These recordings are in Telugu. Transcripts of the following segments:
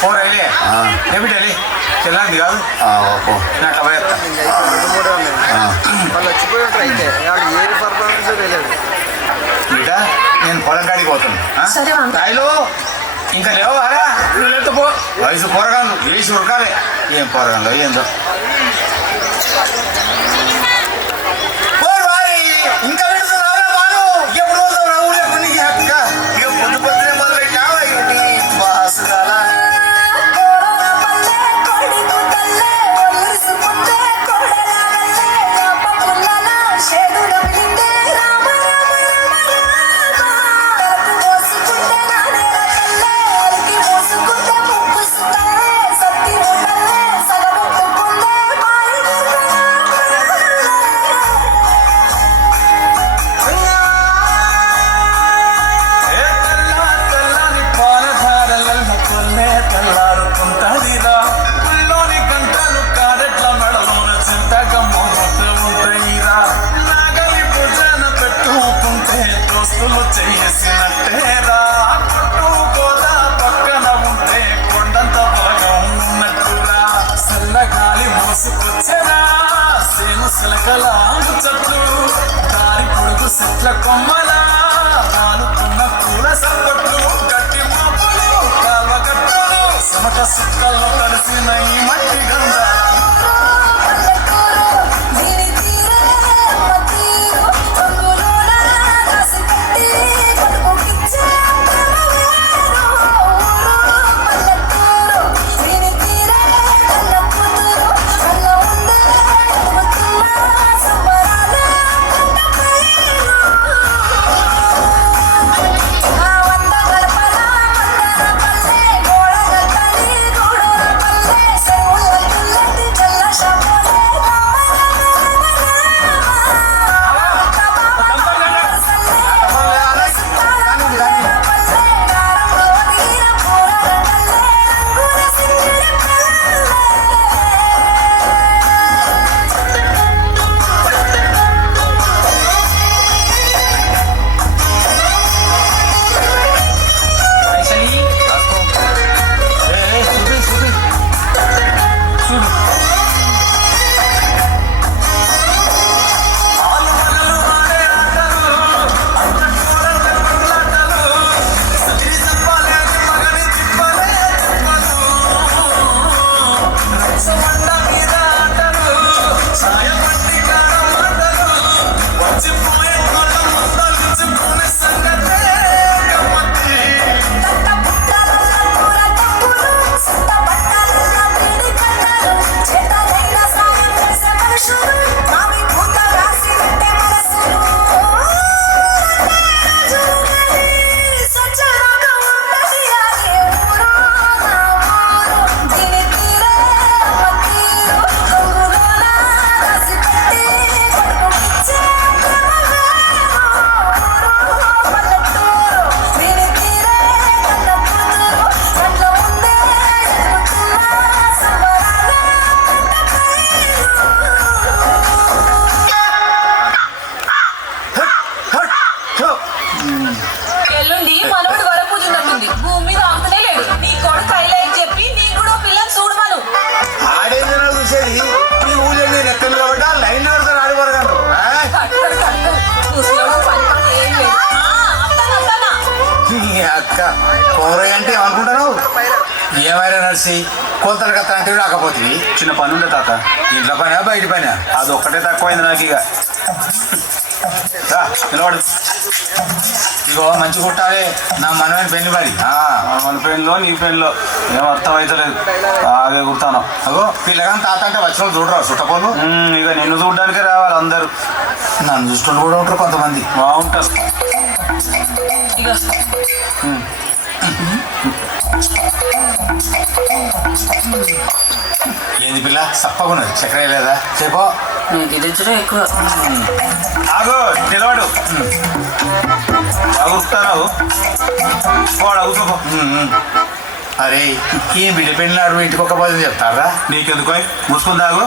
పోరైలే ఏమిటండి చెల్లంది కాదు నాకు అవైతా వాళ్ళు వచ్చిపోయి ఉంటారు అయితే వాళ్ళు ఏ పర్ఫార్మెన్స్ తెలియదు బిడ్డ నేను పొలం కాడికి పోతాను రాయిలు ఇంకా లేవు అరా నువ్వు లేకపోతే పో వయసు పోరగాను వేసి ఉరకాలి ఏం పోరగాలో ఏందో ఇంకా పెడుతున్నారా వాళ్ళు ఎప్పుడు పోతావు ఊళ్ళో కొన్ని హ్యాపీగా ఇక పొద్దు పొద్దునే మొదలు పెట్టావా బాసు కాలా చేసినట్టేరా కొట్టుకోదా పక్కన ఉంటే కొండంత భాగం ఉన్నట్టురా చల్లగాలి మోసుకొచ్చరా సేను సిలకల చెట్లు దారి పొడుగు చెట్ల కొమ్మలా రానుకున్న పూల సప్పట్లు గట్టి మాపులు కాల్వ గట్టలు చెమట సుక్కల్లో తడిసిన ఈ మట్టి గంధ అక్క కోరయ్య అంటే ఏమనుకుంటారు ఏమైనా నడిచి కోతలు కథ అంటే రాకపోతుంది చిన్న పని ఉండే తాత ఇంట్లో పైన బయట పైన అది ఒక్కటే తక్కువైంది నాకు ఇక నిలబడు ఇగో మంచి కుట్టాలి నా మనమైన పెళ్లి మరి మన పెళ్ళిలో నీ పెళ్ళిలో ఏం అర్థం అవుతలేదు బాగా కుడతాను అగో పిల్లగాని తాత అంటే వచ్చిన చూడరా చుట్టపోలు ఇక నిన్ను చూడడానికే రావాలి అందరూ నన్ను చూసిన కూడా ఉంటారు కొంతమంది బాగుంటారు ఏంది పిల్ల సప్పగున్నది చక్కెర లేదా చెప్పో ఎక్కువ ఆగో నిలబడు బాగుతారావు అడుగుతావు అరే ఏం బిడ్డ పెళ్ళినాడు ఇంటికి ఒక పది చెప్తారా నీకెందుకో మూసుకుందాగు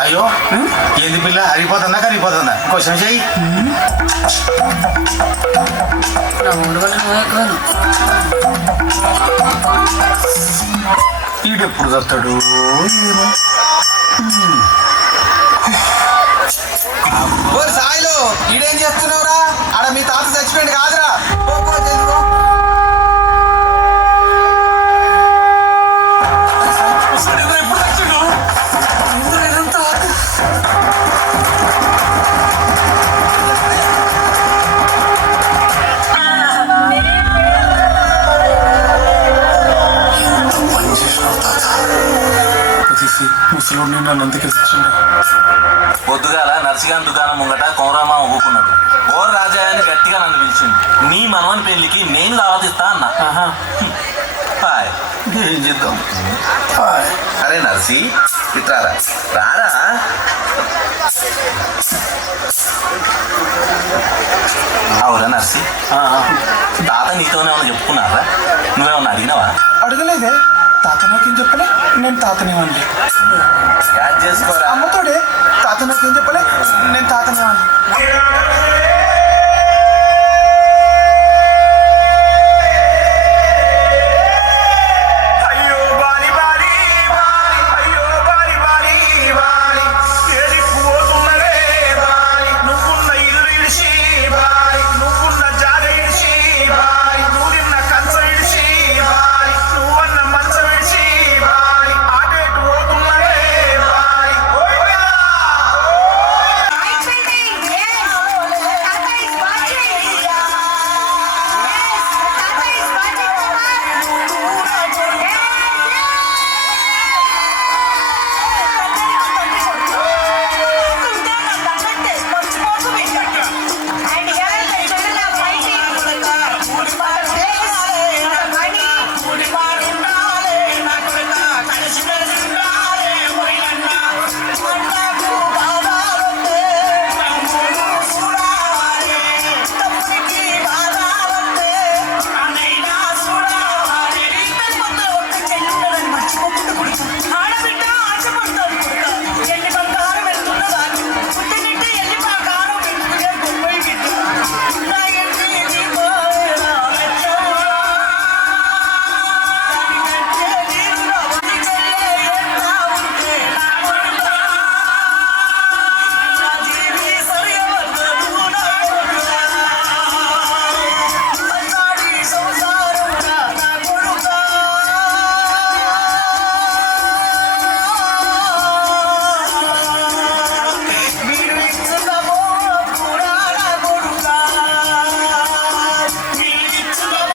అయ్యో ఏంది పిల్ల అరిగిపోతుందా కరిగిపోతుందా ఇంకో చెయ్యి నా ఊరు కంటే నువ్వే ఎక్కువను. ఈడెప్పుడు చస్తాడు ఏమో. సాయిలు ఈడేం చేస్తున్నావురా? ఆడ మీ తాత చచ్చిపోయింది కాదురా. ముసలోడిని నన్ను అందుకే తెచ్చిండు. పొద్దుగాల నర్సిగాన్ దుకాణం ముంగట కౌరమ్మ ఊపుకున్నాడు. ఓ రాజాయని గట్టిగా నన్ను పిలిచింది. నీ మనవని పెళ్లికి నేను దావతిస్తా అన్నా. హాయ్ ఏం చేద్దాం? అరే నర్సి ఇట్రారా, రారా. అవురా నర్సి, తాత నీతోనే ఏమన్నా చెప్పుకున్నారా? నువ్వేమన్నా అడిగినావా? అడగలేదే. తాత నాకేం చెప్పలే, నేను తాతనేమని. యాడ్ చేసుకోరా. అమ్మతోడే తాత నాకేం చెప్పలే, నేను తాతనేమని.